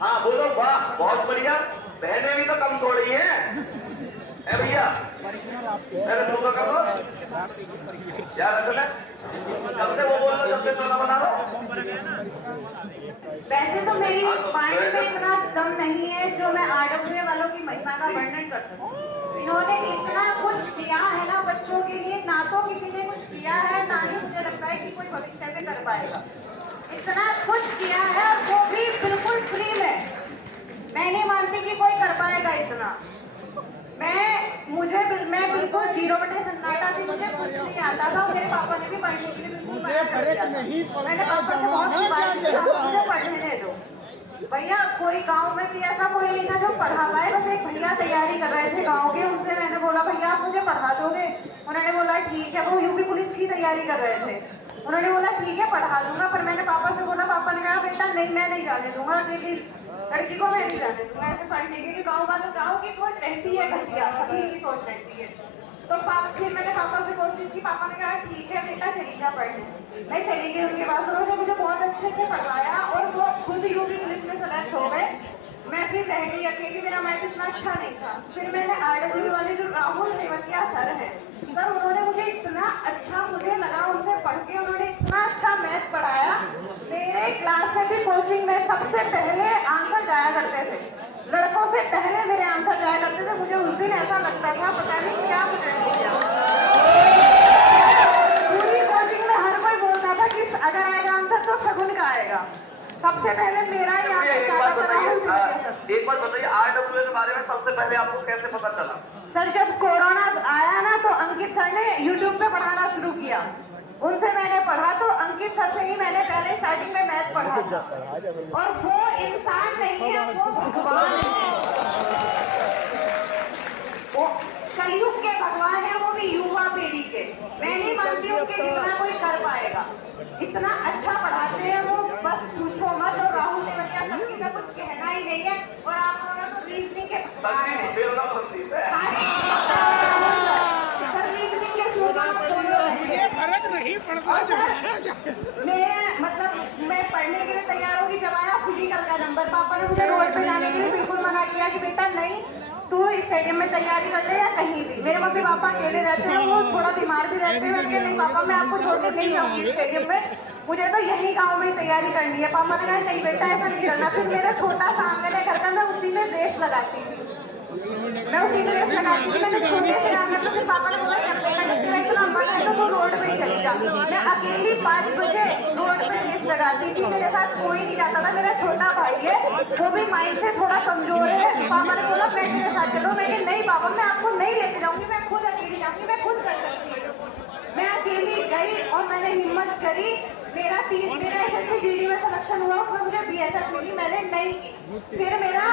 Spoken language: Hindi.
हाँ बोलो, वाह बहुत बढ़िया। बहनें भी तो कम थोड़ी हैं। ए भैया मेरे शुरू कर दो यार, असल है जब से वो बोल रहे जब से चोला बना लो। वैसे तो मेरी माइंड में इतना दम नहीं है जो मैं आरडब्ल्यूए वालों की महिमा का वर्णन कर सकूं। इन्होंने इतना कुछ किया है ना बच्चों के लिए, ना तो किसी ने कुछ किया है, ना ही मुझे लगता है कि कोई भविष्य में कर पाएगा। इतना कुछ किया है और वो भी बिल्कुल फ्री में। मैं नहीं मानती कि कोई कर पाएगा इतना। मैं बिल्कुल 0 बटे सन्नाटा थी, मुझे कुछ नहीं आता था। मेरे पापा ने भी पढ़ने के लिए बिल्कुल मना कर दिया था। मैंने पापा से बहुत बात की, आप मुझे पढ़ने दो। भैया कोई गांव में भी ऐसा कोई नहीं था जो पढ़ा पाए। बस एक भैया तैयारी कर रहे थे गांव के, उनसे मैंने बोला भैया आप मुझे पढ़ा दोगे? उन्होंने बोला ठीक है। वो यूपी पुलिस की तैयारी कर रहे थे। उन्होंने बोला ठीक है पढ़ा दूंगा। पर मैंने पापा से बोला, पापा ने कहा बेटा नहीं, मैं नहीं जाने दूंगा, अकेली लड़की को मैं नहीं जाने दूंगा ऐसे पढ़ने के लिए। गाँव की सोच रहती है घटिया, सभी की सोच रहती है। तो फिर मैंने पापा से कोशिश की। पापा ने कहा ठीक है बेटा चली जा पढ़ने। मैं चली गई उनके पास। उन्होंने मुझे बहुत अच्छे से पढ़ाया और वो खुद यूपी पुलिस में सेलेक्ट हो गए। मैं फिर रह गई अकेली, मेरा मैथ इतना अच्छा नहीं था। फिर मैंने आरडब्ल्यू वाले जो राहुल सेवकिया सर हैं, सर उन्होंने मुझे इतना अच्छा मुझे लगा उनसे पढ़ के। उन्होंने इतना अच्छा मैथ पढ़ाया। मेरे क्लास में भी कोचिंग में सबसे पहले आंसर जाया करते थे, लड़कों से पहले मेरे आंसर जाया करते थे। मुझे उस दिन ऐसा लगता था पता नहीं क्या मुझे हो गया। पूरी कोचिंग में हर कोई बोलता था कि अगर आएगा आंसर तो शगुन का आएगा। सबसे पहले मेरा ही आंसर। एक बार बताइए आरडब्ल्यूए के बारे में सबसे पहले आपको कैसे पता चला? सर जब कोरोना आया ना तो अंकित सर ने यूट्यूब पे पढ़ाना शुरू किया। उनसे मैंने पढ़ा तो अंकित सर से ही मैंने पहले स्टार्टिंग में मैथ पढ़ा था। और वो इंसान नहीं है, वो भगवान है। वो कलयुग के भगवान है, वो भी युवा पीढ़ी के। मैं नहीं मानती हूँ कि जितना कोई कर पाएगा। इतना अच्छा पढ़ाते हैं वो, बस पूछो मत। और राहुल सेवकिया सर का कुछ कहना ही नहीं है। और आप लोगों तो रीजनिंग के भगवान हैं। फर्क नहीं पड़ता। मैं पढ़ने के लिए तैयार होगी, जब आया फिजिकल का नंबर। पापा ने मुझे रोड पे जाने के लिए बिल्कुल मना किया कि बेटा नहीं, तू स्टेडियम में तैयारी कर ले या कहीं भी। मेरे मम्मी पापा अकेले रहते हैं, वो थोड़ा बीमार भी रहते हैं। मैं नहीं पापा मैं आपको छोड़ के नहीं जाऊंगी स्टेडियम में, मुझे तो यही गाँव में तैयारी करनी है। पापा ने कहा नहीं बेटा ऐसा नहीं करना। फिर मेरा छोटा सा आंगन है घर का, मैं उसी में रेस लगाती थी। मैंने छोटे से आंगन में। फिर पापा ने बोला तो वो रोड पे चली जा। मैं अकेली 5 बजे रोड पे रेस लगाती थी। मेरे साथ कोई नहीं जाता था। मेरा छोटा भाई है, वो भी माइंड से थोड़ा कमजोर है। पापा ने बोला मैं तेरे साथ चलो। मैंने नहीं पापा मैं आपको नहीं लेके जाऊंगी, मैं खुद अकेली जाऊंगी, मैं खुद कर सकती हूँ। मैं अकेली गई और मैंने हिम्मत करी। मेरा SSC GD में सिलेक्शन हुआ, उसमें मुझे BSF मिली, मैंने नहीं की। फिर मेरा